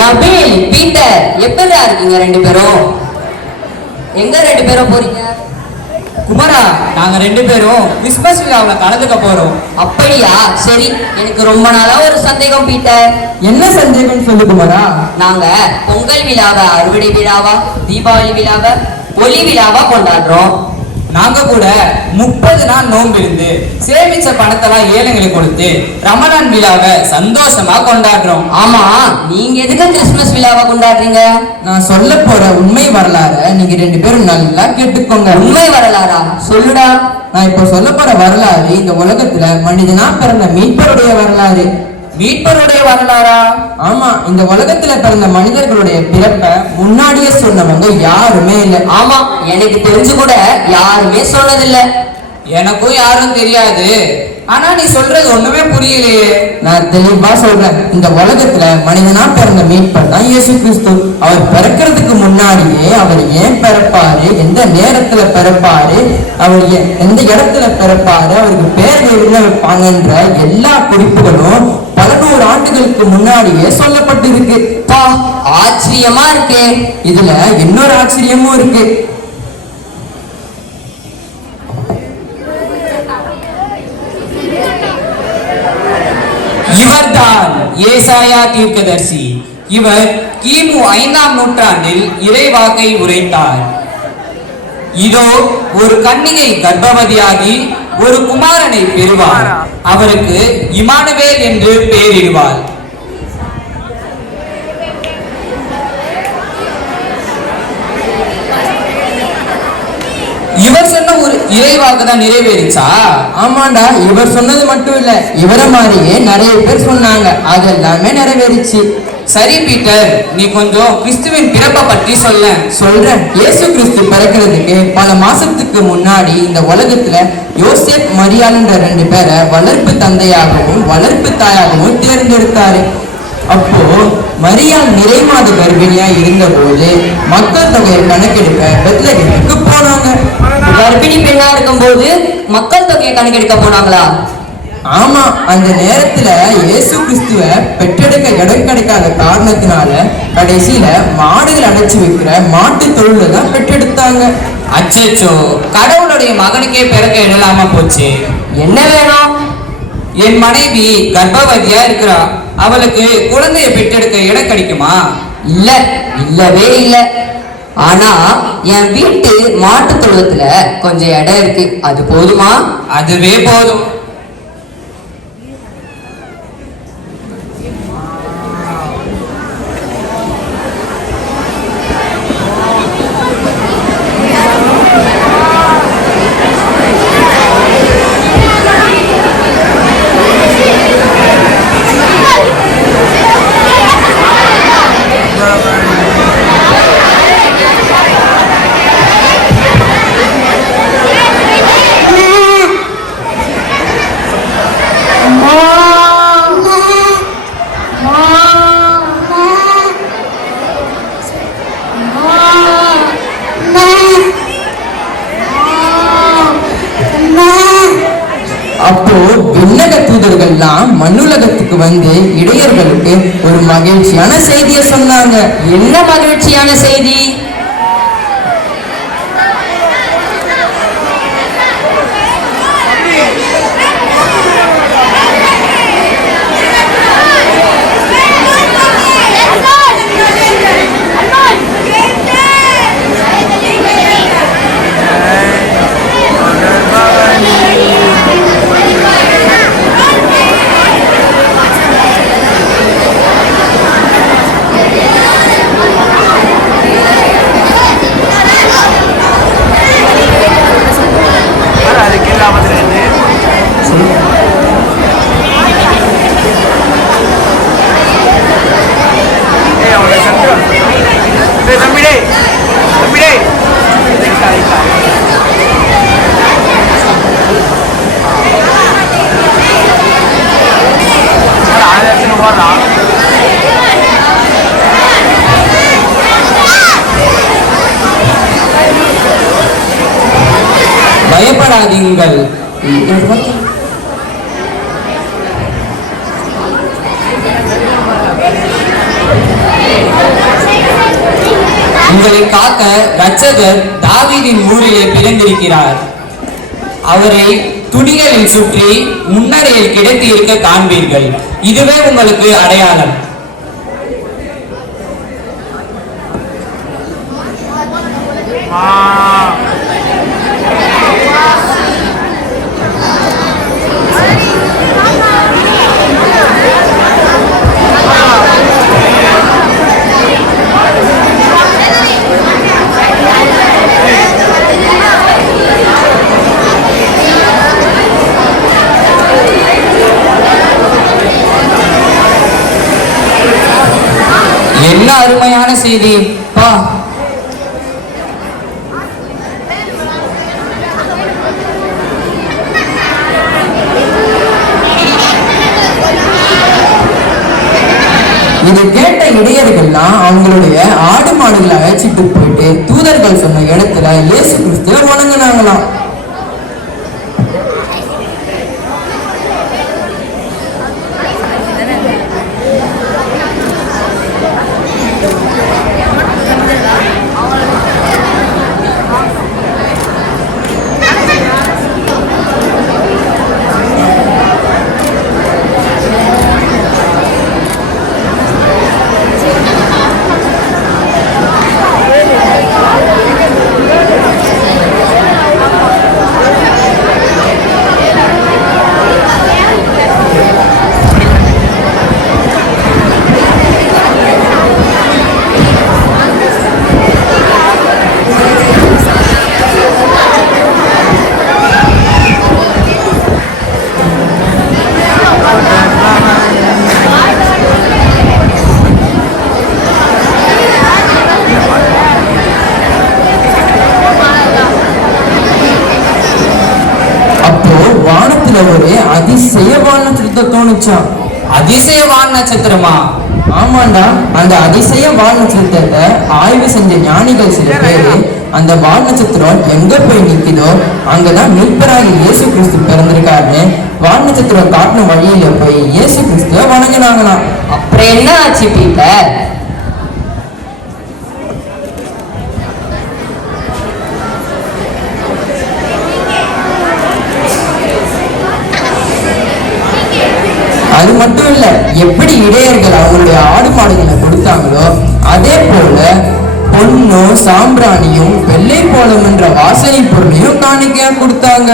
Nabeel, Peter, எப்படிடா இருக்கீங்க ரெண்டு பேரும்? எங்க ரெண்டு பேரும் போறீங்க? குமாரா, நாங்க ரெண்டு பேரும் கிறிஸ்மஸ் விழாவில் கலந்துக்க போறோம். அப்படியா? சரி. எனக்கு ரொம்ப நாளா ஒரு சந்தேகம் பீட்டர். என்ன சந்தேகம் சொல்லு குமாரா. நாங்க பொங்கல் விழாவை அறுவடை விழாவா, தீபாவளி விழாவை ஒளி விழாவா கொண்டாடுறோம். நாங்க கூட 30 நாள் நோன்பு இருந்து சேமிச்ச பணத்தெல்லாம் ஏழைங்களுக்கு கொடுத்து ரமலான் விழாவை சந்தோஷமா கொண்டாடுறோம். ஆமா, நீங்க எதுக்கு கிறிஸ்துமஸ் விழாவை கொண்டாடுறீங்க? நான் சொல்ல போற உண்மை வரலாற நீங்க ரெண்டு பேரும் நல்லா கேட்டுக்கோங்க. உண்மை வரலாறா? சொல்லுடா. நான் இப்ப சொல்ல போற வரலாறு இந்த உலகத்துல மனிதனா பிறந்த மீட்பருடைய வரலாறு. மீட்பருடைய வரலாறா? ஆமா, இந்த உலகத்துல பிறந்த மனிதர்களுடைய பிறப்ப முன்னாடியே சொன்னவங்க யாருமே இல்லை. ஆமா, எனக்கு தெரிஞ்சு கூட யாருமே சொன்னதில்லை. எனக்கும் யாரும் தெரியாது. ஆனா நீ சொல்றது ஒண்ணுமே புரியலையே. நான் தெளிவா சொல்றேன். இந்த உலகத்துல மனிதனா பிறந்த மீட்பர் தான் இயேசு கிறிஸ்து. அவர் பிறக்கிறதுக்கு முன்னாடியே அவர் ஏன் பிறப்பாரு, எந்த நேரத்துல பிறப்பாரு, அவர் எந்த இடத்துல பிறப்பாரு, அவருக்கு பேர்கள் என்ன வைப்பாங்கன்ற எல்லா குறிப்புகளும் பல நூறு ஆண்டுகளுக்கு முன்னாடியே சொல்லப்பட்டிருக்கு. ஆச்சரியமா இருக்கு. இதுல இன்னொரு ஆச்சரியமும் இருக்கு. இவர்தான் ஏசாயா தீர்க்கதரிசி. இவர் கிமு 5ஆம் நூற்றாண்டில் இறைவாக்கை உரைத்தார். இதோ ஒரு கன்னிகை கர்ப்பவதியாகி ஒரு குமாரனை பெறுவார், அவருக்கு இமானுவேல் என்று பெயரிடுவார். இவர் சொன்ன ஒரு இறைவாக்கு தான் நிறைவேறிச்சா? ஆமாண்டா, இவர் சொன்னது மட்டும் இல்ல, இவரை மாதிரியே நிறைய பேர் சொன்னாங்க, அது எல்லாமே நிறைவேறிச்சு. சரி பீட்டர், நீ கொஞ்சம் கிறிஸ்துவின் பிறப்பை பற்றி சொல்றேன். இயேசு கிறிஸ்து பிறக்கிறதுக்கு பல மாசத்துக்கு முன்னாடி இந்த உலகத்துல யோசேப் மரியாள்ன்ற 2 பேரை வளர்ப்பு தந்தையாகவும் வளர்ப்பு தாயாகவும் தேர்ந்தெடுத்தாரு. அப்போ மரியாள் நிறைமாத கர்ப்பிணியா இருந்த போது மக்கள் தொகையை கணக்கெடுக்க பெத்லகேமுக்கு போனாங்க. கர்ப்பிணி பெண்ணா இருக்கும் போது மக்கள் தொகையை கணக்கெடுக்க போனாங்களா? ஆமா, அந்த நேரத்துல இயேசு கிறிஸ்துவ பெற்றெடுக்க இடம் கிடைக்காத காரணத்தினால கடைசியில மாடுகள் அடைச்சு வைக்கிற மாட்டு தொழில தான் பெற்றெடுத்தாங்க. அச்சோ, கடவுளுடைய மகனுக்கே பிறக்க இடலாம போச்சு. என்ன வேணும்? என் மனைவி கர்ப்பவதியா இருக்கிறா, அவளுக்கு குழந்தைய பெற்றெடுக்க இடம் கிடைக்குமா? இல்ல, இல்லவே இல்ல. ஆனா என் வீட்டு மாட்டு தொழுவத்துல கொஞ்சம் இடம் இருக்கு, அது போதுமா? அதுவே போதும். அப்போ விண்ணக தூதர்கள்லாம் மண்ணுலகத்துக்கு வந்து இடையர்களுக்கு ஒரு மகிழ்ச்சியான செய்தியை சொன்னாங்க. என்ன மகிழ்ச்சியான செய்தி? உங்களை காக்க இரட்சகர் தாவீதின் ஊரிலே பிறந்திருக்கிறார். அவரை துணிகளில் சுற்றி முன்னரையில் கிடத்தி இருக்க காண்பீர்கள். இதுவே உங்களுக்கு அடையாளம். என்ன அருமையான செய்தி பா. இது கேட்ட இடையர்கள்லாம் அவங்களுடைய ஆடு மாடுகளை அழைச்சிட்டு போயிட்டு தூதர்கள் சொன்ன இடத்துல இயேசு கிறிஸ்துவ வணங்கினாங்களாம். ஒரு அதிசயவான நட்சத்திரம் தோணுச்சான். அதிசயவான நட்சத்திரமா? ஆமாண்டா. அந்த அதிசயவான நட்சத்திரத்தை ஆய்வு செஞ்ச ஞானிகள் சில பேரு அந்த வால் நட்சத்திரம் எங்க போய் நிக்குதோ அங்கதான் மீட்பராகி இயேசு கிறிஸ்து பிறந்திருக்காருன்னு வால் நட்சத்திரம் காட்டின வழியில போய் இயேசு கிறிஸ்துவ வணங்கினாங்களாம். அப்புறம் என்ன ஆச்சு பீட்டர்? அது மட்டும் இல்ல, எப்படி இடையர்கள் அவங்களுடைய ஆடு மாடுகளை கொடுத்தாங்களோ அதே போல பொன்னும் சாம்பிராணியும் வெள்ளை போலம் என்ற வாசனை பொருளையும் காணிக்கையா கொடுத்தாங்க.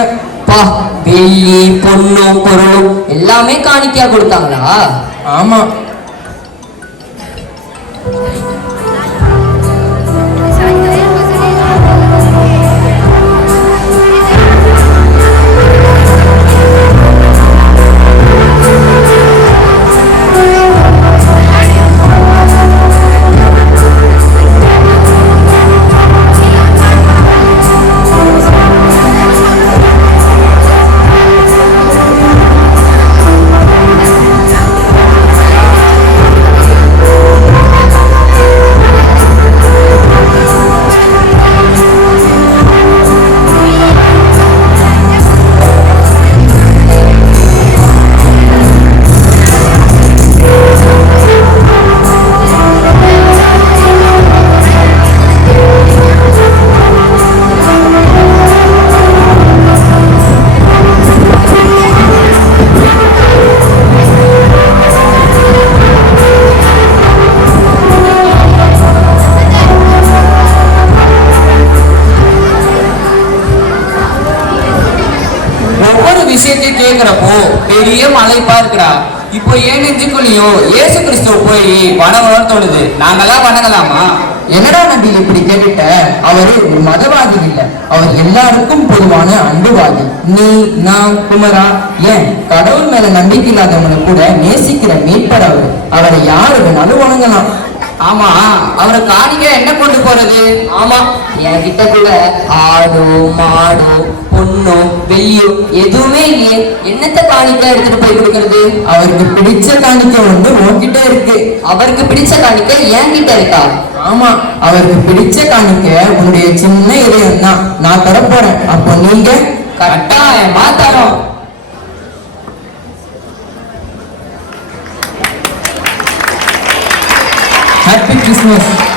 பா, வெள்ளி பொன்னும் பொருளும் எல்லாமே காணிக்கையா கொடுத்தாங்களா? ஆமா. கேக்குறப்போ பெரிய மலைப்பா இருக்குடா. இப்போ ஏன் நெஞ்சுக்குள்ளியும் இயேசு கிறிஸ்துவ போய் வணங்கணும்னு தோணுது. நாங்கெல்லாம் வணங்கலாமா? என்னடா நம்பி இப்படி கேட்டுட்ட? அவரு ஒரு மதவாதி இல்ல, அவர் எல்லாருக்கும் பொதுவான அன்புவாதி. நீ, நான், குமரா, ஏன் கடவுள் மேல நம்பிக்கை இல்லாதவங்களை கூட நேசிக்கிற மீட்பர் அவரு. அவரை யாரு வேணாலும் வணங்கலாம். ஆமா, அவரை காணிக்க என்ன கொண்டு போறது? ஆமா, என்கிட்ட கூட ஆடோ மாடோ பொண்ணோ வெள்ளியோ எதுவுமே இல்லையே. என்னத்த காணிக்க எடுத்துட்டு போய் கொடுக்கறது? அவருக்கு பிடிச்ச காணிக்க ஒன்று உன்கிட்ட இருக்கு. அவருக்கு பிடிச்ச காணிக்க என்கிட்ட இருக்கா? ஆமா, அவருக்கு பிடிச்ச காணிக்க உன்னுடைய சின்ன இதயம் தான். நான் தரப்போறேன். அப்போ நீங்க கட்டாயமா தரோம். Happy Christmas.